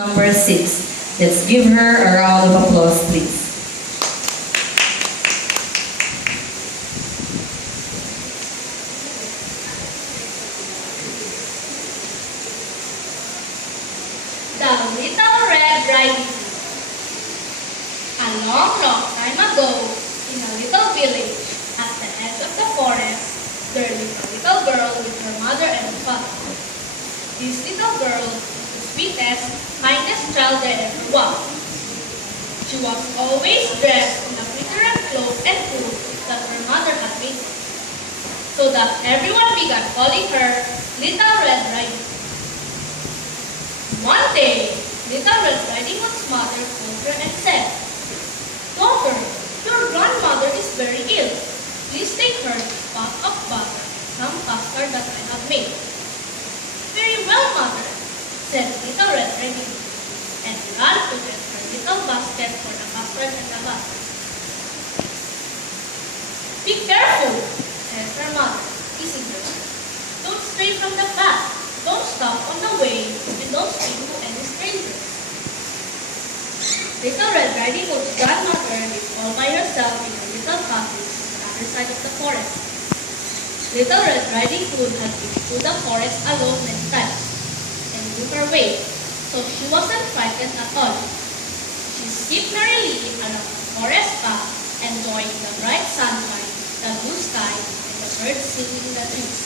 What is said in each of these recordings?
Number 6. Let's give her a round of applause, please. The Little Red Riding Hood. A long, long time ago, in a little village at the edge of the forest, there lived a little girl with her mother and father. This little girl was the sweetest, kindest child there ever was. She was always dressed in a pretty cloak and hood that her mother had made, so that everyone began calling her Little Red Riding Hood. One day, Little Red Riding Hood's mother called her and said, "Daughter, your grandmother is very ill. Please take her this pot of butter, some custard that I have made." "Very well, mother," said Little Red Riding Hood, and ran to get her little basket for the custard and the butter. "Be careful," said her mother, kissing her. "Don't stray from the path. Don't stop on the way, and don't speak to any strangers." Little Red Riding Hood's grandmother lived all by herself in a little cottage on the other side of the forest. Little Red Riding Hood had been through the forest alone many times, and knew her way, so she wasn't frightened at all. She skipped merrily along the forest path, enjoying the bright sunshine, the blue sky, and the birds singing in the trees.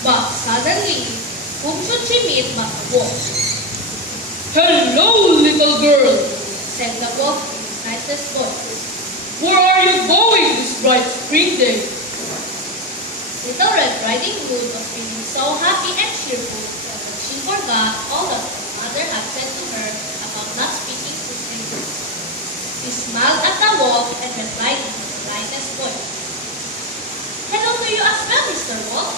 But suddenly, whom should she meet but a wolf? Hello, little girl. Said the wolf in his nicest voice. Where are you going this bright spring day? Little Red Riding Hood was feeling so happy and cheerful that she forgot all that her mother had said to her about not speaking to strangers. She smiled at the wolf and replied in her lightest voice. "Hello to you as well, Mr. Wolf.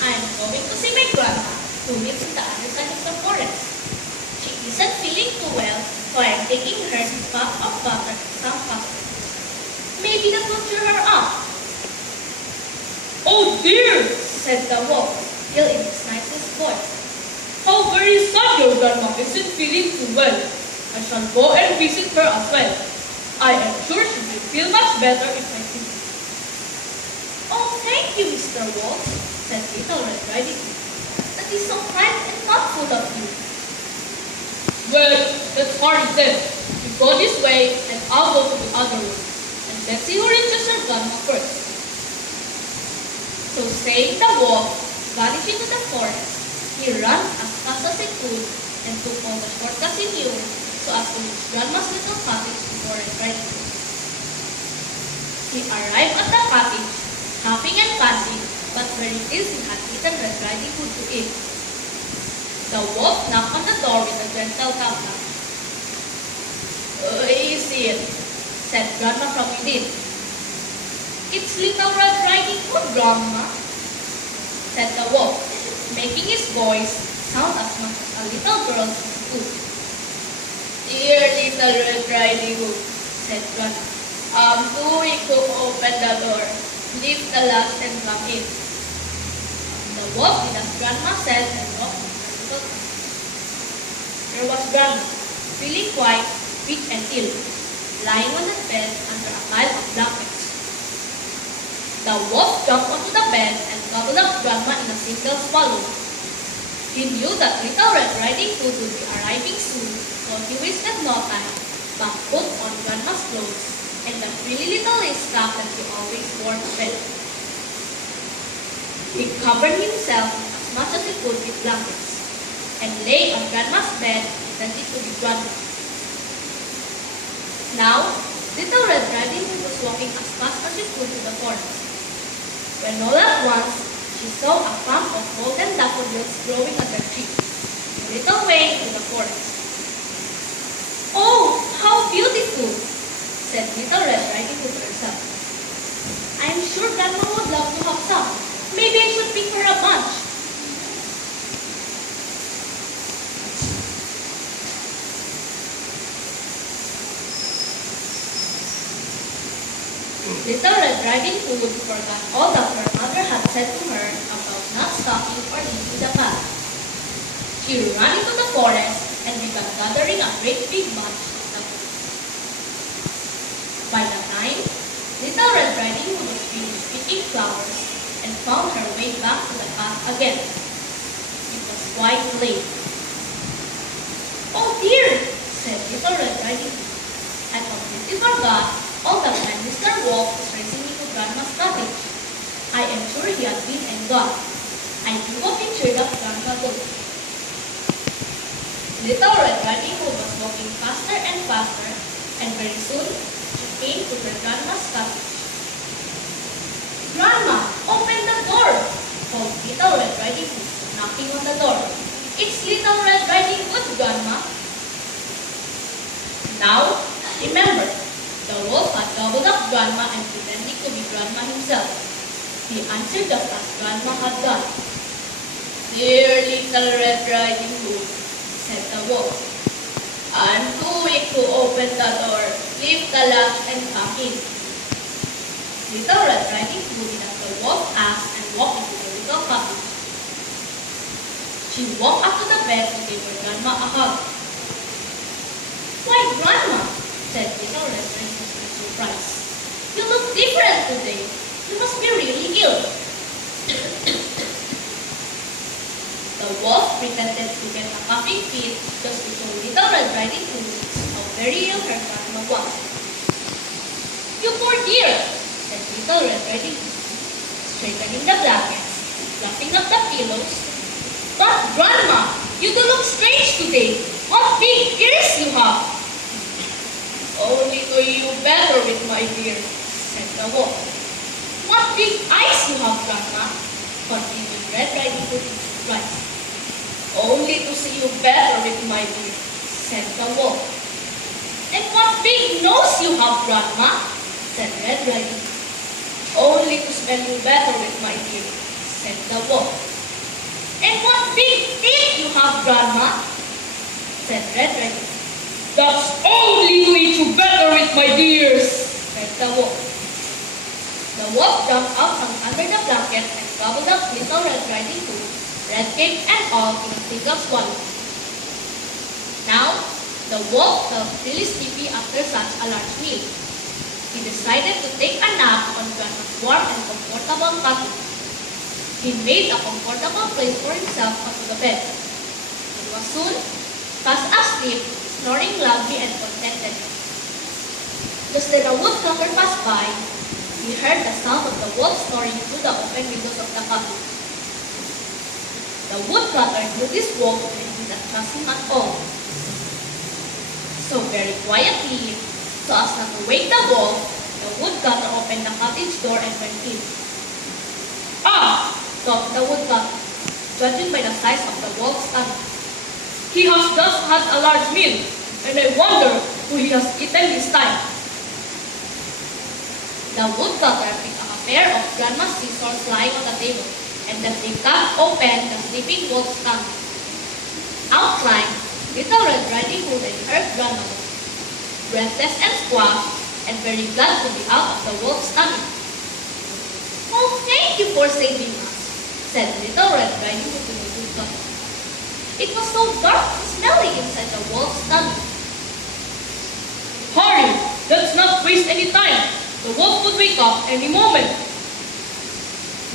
I am going to see my grandma, who lives on the other side of the forest. She isn't feeling too well, so I am taking her this pot of butter and some custard. Maybe that will cheer her up." Oh dear, Said the wolf, still in his nicest voice. how very sad your grandma isn't feeling too well. I shall go and visit her as well. I am sure she will feel much better if I see her. "Oh, thank you, Mr. Wolf," said Little Red Riding Hood. "That is so kind and thoughtful of you." Well, that's hard then. You go this way, and I'll go to the other one. And let's see who reaches her grandma first. So saying, the wolf vanished into the forest. He ran as fast as he could and took all the shortcuts he knew so as to reach Grandma's little cottage before Red Riding Hood. He arrived at the cottage, huffing and panting, but very ill he had eaten Red Riding Hood to eat. The wolf knocked on the door with a gentle tap. Who is it? Said Grandma from within. "It's Little Red Riding Hood, Grandma," said the wolf, making his voice sound as much as a little girl's could. Dear little Red Riding Hood, Said Grandma. I'm too weak to open the door. Lift the latch and come in. The wolf did as Grandma said and walked into the little house. There was Grandma, feeling quite weak and ill, lying on the bed under a pile of blankets. The wolf jumped onto the bed and gobbled up Grandma in a single swallow. He knew that Little Red Riding Hood would be arriving soon, so he wasted no time, but put on Grandma's clothes and the frilly little lace cap that he always wore to bed. He covered himself as much as he could with blankets and lay on Grandma's bed intending to be Grandma. Now, Little Red Riding Hood was walking as fast as she could to the forest, when all at once she saw a clump of golden daffodils growing on the tree, a little way into the forest. "Oh, how beautiful!" said Little Red Riding Hood to herself. "I'm sure Grandma would love to have some. Maybe I should pick her a bunch." Little Red Riding Hood forgot all that her mother had said to her about not stopping or leaving the path. She She ran into the forest and began gathering a great big bunch of them. By the time Little Red Riding Hood was finished picking flowers and found her way back to the path again, it was quite late. "Oh dear," said Little Red Riding Hood. "I completely forgot all the time Mr. Wolf was racing me to Grandma's cottage. I am sure he has been and gone. I do hope he cheered up Grandma though." Little Red Riding Hood was walking faster and faster, and very soon she came to her grandma's cottage. "Grandma, open the door!" called Little Red Riding Hood, knocking on the door. "It's Little Red Riding Hood, Grandma." Now, remember, the wolf had gobbled up Grandma and pretending to be Grandma himself. He answered just as Grandma had done. "Dear Little Red Riding Hood," said the wolf, "I'm too weak to open the door. Lift the latch and come in." Little Red Riding Hood did as the wolf asked and walked into the little cottage. She walked up to the bed and gave her grandma a hug. "Why, Grandma," said Little Red Riding Hood in surprise, "you look different today. You must be really ill." The wolf pretended to get a coughing fit just to show Little Red Riding Hood how very ill her grandma was. "You poor dear," said Little Red Riding Hood, straightening the blankets, fluffing up the pillows. "But Grandma, you do look strange today. What big ears you have!" "Only to you better with my dear," said the wolf. "What big eyes you have, Grandma," continued Red Riding Hood in surprise. "Only to see you better with my dear," said the wolf. "And what big nose you have, Grandma," said Red Riding Hood. "Only to smell you better with my dear," said the wolf. "And what big teeth you have, Grandma," said Red Riding Hood. That's only to eat you better with my dears, said the wolf. The wolf jumped out from under the blanket and gobbled up Little Red Riding Hood, Red Cape and all in a single swallow. Now, the wolf felt really sleepy after such a large meal. He decided to take a nap on Grandma's warm and comfortable cottage. He made a comfortable place for himself onto the bed. He was soon fast asleep, snoring loudly and contentedly. Just then a woodcutter passed by. He heard the sound of the wolf snoring through the open windows of the cottage. The woodcutter knew this wolf and did not trust him at all. So very quietly, so as not to wake the wolf, the woodcutter opened the cottage door and went in. Ah, Thought the woodcutter, judging by the size of the wolf's tummy. he has just had a large meal, and I wonder who he has eaten this time. The woodcutter picked up a pair of Grandma's scissors lying on the table, and then they cut open the sleeping wolf's tummy. Out climbed Little Red Riding Hood and her grandmother, breathless and squashed, and very glad to be out of the wolf's tummy. "Oh, thank you for saving us," said Little Red Riding Hood to the woodcutter. "It was so dark and smelly inside the wolf's tummy." Hurry, let's not waste any time. The wolf would wake up any moment.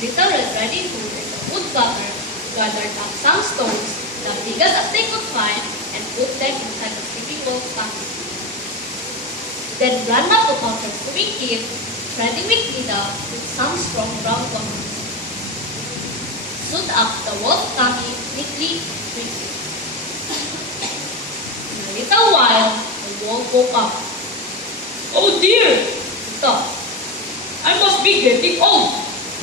Little Red Riding Hood and the woodcutter gathered up some stones, the biggest as they could find, and put them inside the sleeping wolf's tummy. Then Grandma took out her swimming kit, threading with needle with some strong brown cotton. Sewed up the wolf's tummy neatly and quickly. In a little while, the wolf woke up. Oh dear, He thought, I must be getting old.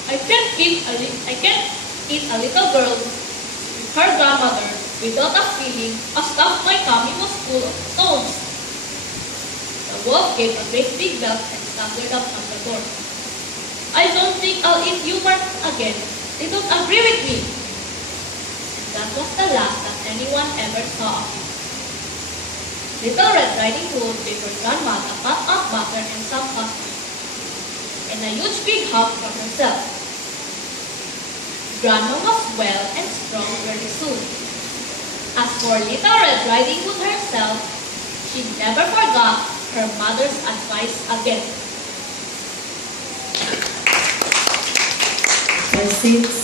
I can't eat a little girl with her grandmother without a feeling as if my tummy was full of stones. The wolf gave a great big belch and staggered up from the door. "I don't think I'll eat you again. They don't agree with me." And that was the last that anyone ever saw of him. Little Red Riding Hood gave her grandma a pot of butter and some custard, and a huge big hug from herself. Grandma was well and strong very soon. As for Little Red Riding Hood herself, she never forgot her mother's advice again. For 6,